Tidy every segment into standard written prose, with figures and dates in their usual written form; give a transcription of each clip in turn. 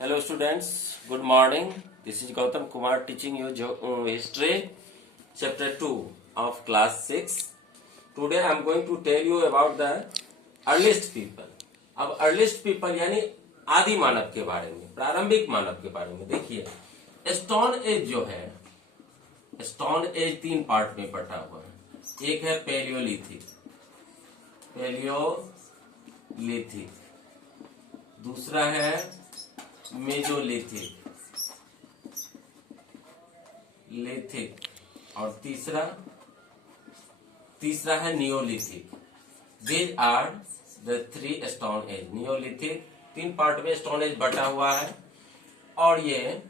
Hello students, good morning. This is Gautam Kumar teaching you history chapter 2 of class 6. Today I am going to tell you about the earliest people. अब earliest people यानी आदि मानव के बारे में, प्रारंभिक मानव के बारे में। देखिए स्टोन एज जो है, स्टोन एज 3 पार्ट में बटा हुआ है। एक है पैलियोलिथिक, दूसरा है मेजोलिथिक, और तीसरा है neolithic. These are the 3 stone age. Neolithic 3 part में स्टोन एज बटा हुआ है और ये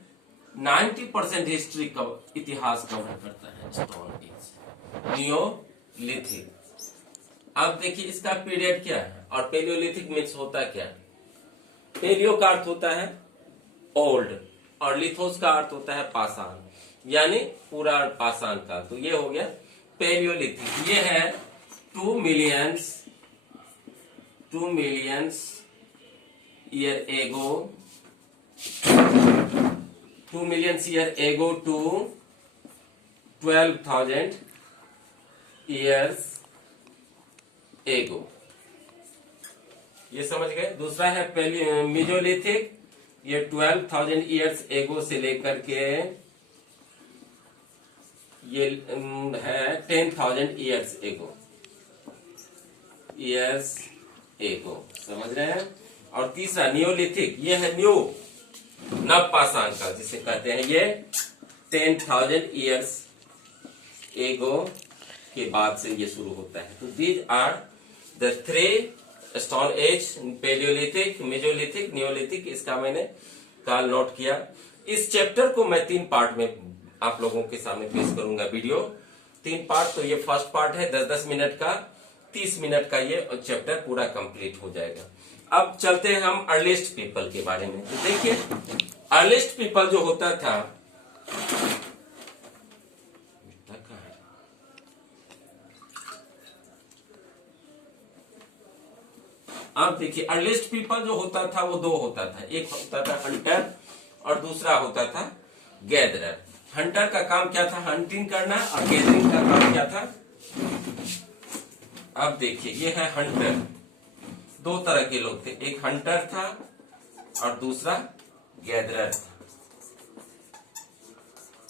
90% हिस्ट्री का इतिहास कवर करता है स्टोन एज, नियोलिथिक। अब देखिए इसका पीरियड क्या है और पैलियोलिथिक मीन्स होता क्या है। पैलियो का अर्थ होता है ओल्ड और लिथोस का अर्थ होता है पाषाण, यानी पूरा पाषाण का। तो ये हो गया पैलियोलिथिक। ये है 2 millions year ago, 2 millions year ago to 12,000 years ago. ये समझ गए। दूसरा है मेजोलिथिक, ये 12,000 ईयर्स एगो से लेकर के ये है 10,000 ईयर्स एगो। समझ रहे हैं। और तीसरा नियोलिथिक, ये है नव पाषाण का जिसे कहते हैं। ये 10,000 ईयर्स एगो के बाद से ये शुरू होता है। तो these are the 3 stone age, paleolithic, mesolithic, neolithic. इसका मैंने काल नोट किया। इस चैप्टर को मैं 3 पार्ट में आप लोगों के सामने पेश करूंगा। Video 3 part. तो ये फर्स्ट पार्ट है 10-10 मिनट का, 30 मिनट का ये चैप्टर पूरा कंप्लीट हो जाएगा। अब चलते हैं हम अर्लीस्ट पीपल के बारे में। तो देखिए अर्लीस्ट पीपल जो होता था, अब देखिए अर्लीस्ट पीपल जो होता था वो 2 होता था। एक होता था हंटर और दूसरा होता था गैदरर। हंटर का काम क्या था, हंटिंग करना, और गैदरिंग का काम क्या था। अब देखिए ये है हंटर। 2 तरह के लोग थे, एक हंटर था और दूसरा गैदरर था,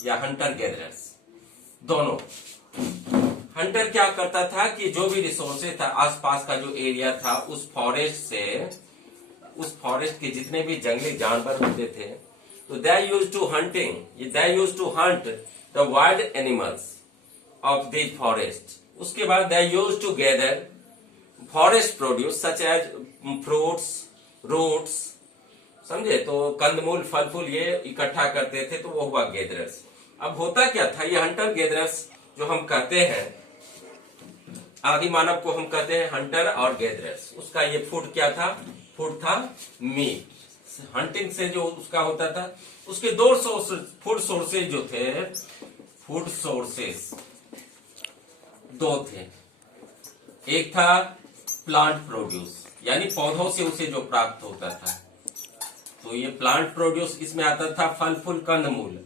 या हंटर गैदरर्स दोनों। हंटर क्या करता था कि जो भी रिसोर्सेज था, आसपास का जो एरिया था, उस फॉरेस्ट के जितने भी जंगली जानवर होते थे, तो they used to hunt the wild animals of this forest. उसके बाद they used to gather forest produce such as fruits, roots, समझे। तो कंदमूल, फल फूल ये इकट्ठा करते थे, तो वो हुआ गैदरर्स। अब होता क्या था, ये हंटर गैदरर्स जो हम कहते हैं, आदि मानव को हम कहते हैं हंटर और गैदरर्स। उसका ये फूड क्या था, फूड था मीट। हंटिंग से जो उसका होता था, उसके 2 फूड सोर्सेज जो थे, फूड सोर्सेज 2 थे। एक था प्लांट प्रोड्यूस, यानी पौधों से उसे जो प्राप्त होता था, तो ये प्लांट प्रोड्यूस, इसमें आता था फल फूल कंदमूल,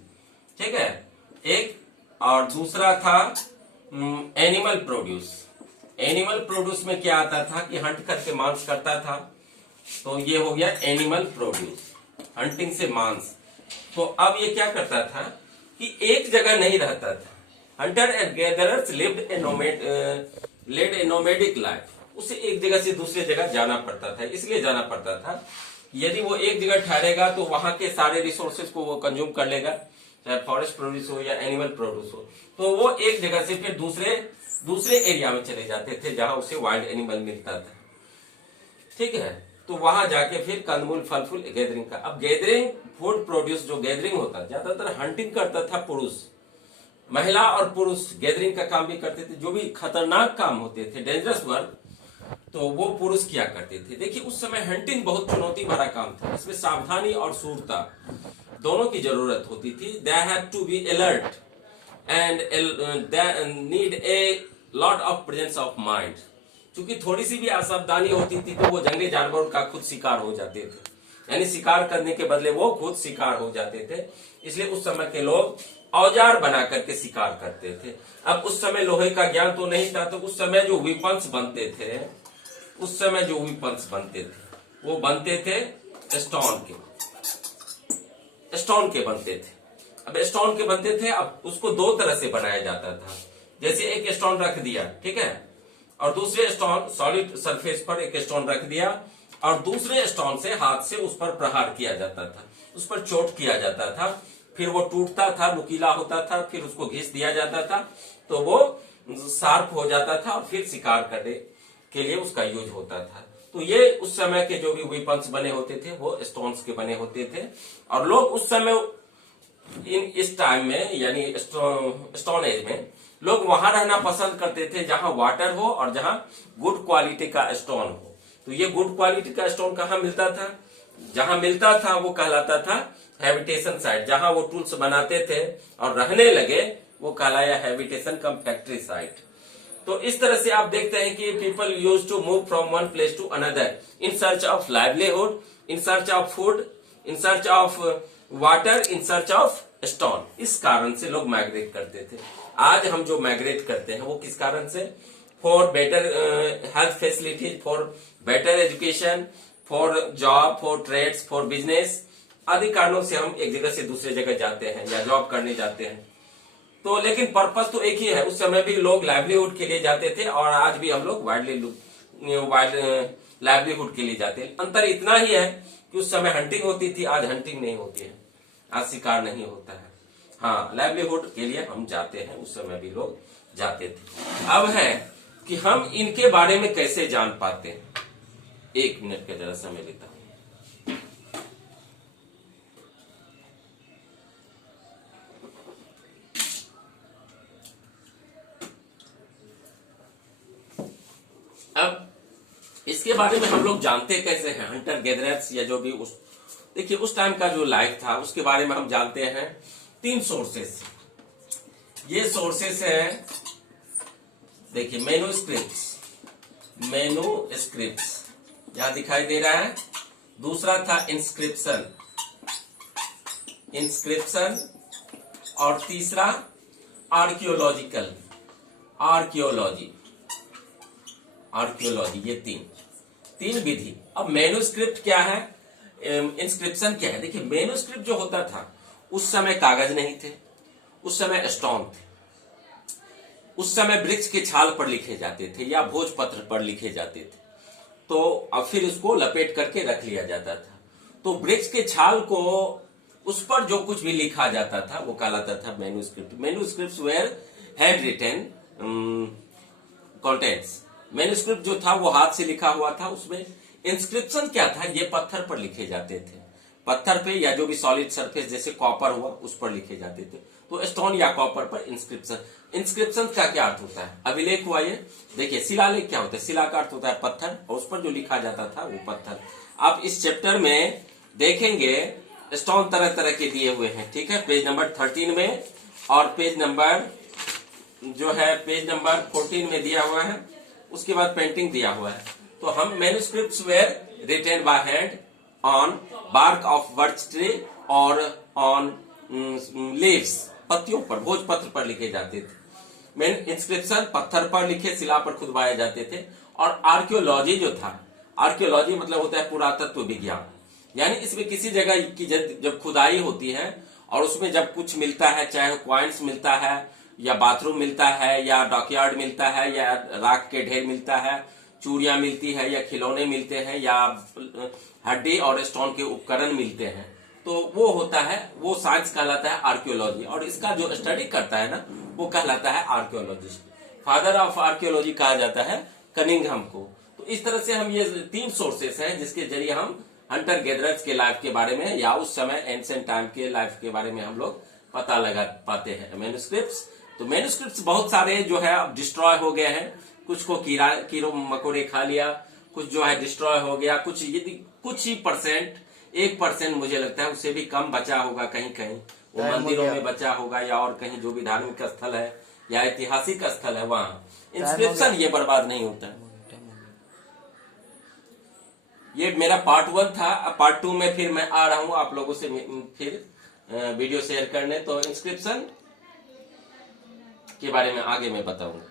ठीक है। एक और दूसरा था एनिमल प्रोड्यूस। एनिमल प्रोड्यूस में क्या आता था कि हंट करके मांस करता था, तो ये हो गया एनिमल प्रोड्यूस, हंटिंग से मांस। तो अब ये क्या करता था कि एक जगह नहीं रहता था। Hunter and gatherers lived A nomadic life. उसे एक जगह से दूसरी जगह जाना पड़ता था। इसलिए जाना पड़ता था, यदि वो एक जगह ठहरेगा तो वहां के सारे रिसोर्सेज को वो कंज्यूम कर लेगा, चाहे फॉरेस्ट प्रोड्यूस हो या एनिमल प्रोड्यूस हो। तो वो एक जगह से फिर दूसरे एरिया में चले जाते थे जहां उसे वाइल्ड एनिमल मिलता था, ठीक है। तो वहां जाके फिर कंदमूल, फल फूल, गैदरिंग का। अब गैदरिंग, फूड प्रोड्यूस जो गैदरिंग होता, ज्यादातर हंटिंग करता था पुरुष। महिला और पुरुष गैदरिंग का काम भी करते थे। जो भी खतरनाक काम होते थे, डेंजरस वर्क, तो वो पुरुष किया करते थे। देखिए उस समय हंटिंग बहुत चुनौती भरा काम था। इसमें सावधानी और शूरता दोनों की जरूरत होती थी। They have to be alert and they need a lot of presence of mind. क्योंकि थोड़ी सी भी असावधानी होती थी तो वो जंगली जानवरों का खुद शिकार हो जाते थे। यानी शिकार करने के बदले वो खुद शिकार हो जाते थे। इसलिए उस समय के लोग औजार बना करके शिकार करते थे। अब उस समय लोहे का ज्ञान तो नहीं था, तो उस समय जो वेपन्स बनते थे, उस समय जो वेपन्स बनते थे वो बनते थे स्टोन के बनते थे। अब स्टोन के बनते थे, अब उसको दो तरह से बनाया जाता था। जैसे एक स्टोन रख दिया, ठीक है, और दूसरे स्टोन सॉलिड सरफेस पर एक स्टोन रख दिया और दूसरे स्टोन से हाथ से उस पर प्रहार किया जाता था, उस पर चोट किया जाता था, फिर वो टूटता था, नुकीला होता था, फिर उसको घिस दिया जाता था तो वो शार्प हो जाता था और फिर शिकार करने के लिए उसका यूज होता था। तो ये उस समय के जो भी वेपन्स बने होते थे वो स्टोन्स के बने होते थे। और लोग उस समय इस टाइम में यानी स्टोन एज में लोग वहां रहना पसंद करते थे जहां वाटर हो और जहां गुड क्वालिटी का स्टोन हो। तो ये गुड क्वालिटी का स्टोन कहाँ मिलता था? जहां मिलता था वो कहलाता था हैबिटेशन साइट। जहां वो टूल्स बनाते थे और रहने लगे वो कहलाया हैबिटेशन कम फैक्ट्री साइट। तो इस तरह से आप देखते हैं कि people use to move from one place to another in search of livelihood, in search of food, in search of water, in search of stone. इस कारण से लोग माइग्रेट करते थे। आज हम जो माइग्रेट करते हैं वो किस कारण से? For better health facilities, for better education, for job, for trades, for business आदि कारणों से हम एक जगह से दूसरे जगह जाते हैं या जॉब करने जाते हैं। तो लेकिन पर्पस तो एक ही है। उस समय भी लोग लाइवलीहुड के लिए जाते थे और आज भी हम लोग लाइवलीहुड के लिए जाते हैं। अंतर इतना ही है कि उस समय हंटिंग होती थी, आज हंटिंग नहीं होती है, आज शिकार नहीं होता है। हाँ, लाइवलीहुड के लिए हम जाते हैं, उस समय भी लोग जाते थे। अब है कि हम इनके बारे में कैसे जान पाते हैं। एक मिनट का जरा समय लेता हूं। अब इसके बारे में हम लोग जानते कैसे हैं? हंटर गैदरर्स या जो भी देखिए उस टाइम का जो लाइफ था उसके बारे में हम जानते हैं 3 सोर्सेस से। ये सोर्सेस हैं, देखिए मैन्युस्क्रिप्ट्स यहां दिखाई दे रहा है। दूसरा था इंस्क्रिप्शन और तीसरा आर्कियोलॉजी। ये तीन विधि। अब मैन्युस्क्रिप्ट क्या है, इंस्क्रिप्शन क्या है? देखिए मैन्युस्क्रिप्ट जो होता था उस समय कागज नहीं थे, उस समय स्टोन थे, उस समय वृक्ष के छाल पर लिखे जाते थे या भोजपत्र पर लिखे जाते थे। तो अब फिर उसको लपेट करके रख लिया जाता था। तो वृक्ष के छाल को उस पर जो कुछ भी लिखा जाता था वो कहलाता था manuscript. Manuscripts were hand written contents. Manuscript जो था वो हाथ से लिखा हुआ था। उसमें इंस्क्रिप्शन क्या था? ये पत्थर पर लिखे जाते थे, पत्थर पे या जो भी सॉलिड सरफेस जैसे कॉपर हुआ उस पर लिखे जाते थे। तो स्टोन या कॉपर पर इंस्क्रिप्शन का क्या अर्थ होता है? अभिलेख हुआ ये। देखिए शिलालेख क्या होता है? शिला का अर्थ होता है पत्थर और उस पर जो लिखा जाता था वो पत्थर। आप इस चैप्टर में देखेंगे स्टोन तरह तरह के दिए हुए हैं, ठीक है, पेज नंबर 13 में और पेज नंबर 14 में दिया हुआ है। उसके बाद पेंटिंग दिया हुआ है। तो हम manuscripts were written by hand on bark of birch tree और ऑन लीव्स, पत्तियों पर, भोजपत्र पर लिखे जाते थे। इंस्क्रिप्शन पत्थर पर लिखे शिला पर खुदवाए जाते थे। और आर्कियोलॉजी जो था, आर्कियोलॉजी मतलब होता है पुरातत्व विज्ञान। यानी इसमें किसी जगह की जब खुदाई होती है और उसमें जब कुछ मिलता है, चाहे क्वाइंस मिलता है या बाथरूम मिलता है या डॉकयार्ड मिलता है या राख के ढेर मिलता है, चूड़ियां मिलती है या खिलौने मिलते हैं या हड्डी और स्टोन के उपकरण मिलते हैं, तो वो होता है, वो साइंस कहलाता है आर्कियोलॉजी। और इसका जो स्टडी करता है ना वो कहलाता है आर्कियोलॉजिस्ट। फादर ऑफ आर्कियोलॉजी कहा जाता है कनिंघम को। तो इस तरह से हम ये 3 सोर्सेस हैं जिसके जरिए हम हंटर गैदरर्स के लाइफ के बारे में या उस समय एंशिएंट टाइम के लाइफ के बारे में हम लोग पता लगा पाते हैं। मैन्युस्क्रिप्ट्स, तो मैन्युस्क्रिप्ट्स बहुत सारे जो है अब डिस्ट्रॉय हो गए हैं। कुछ को कीड़ों मकोड़े खा लिया, कुछ जो है डिस्ट्रॉय हो गया, कुछ यदि कुछ ही परसेंट, 1% मुझे लगता है उससे भी कम बचा होगा, कहीं कहीं वो मंदिरों में बचा होगा या और कहीं जो भी धार्मिक स्थल है या ऐतिहासिक स्थल है वहां। इंस्क्रिप्शन ये बर्बाद नहीं होता है। ये मेरा पार्ट 1 था। अब पार्ट 2 में फिर मैं आ रहा हूं आप लोगों से फिर वीडियो शेयर करने। तो इंस्क्रिप्शन के बारे में आगे मैं बताऊंगा।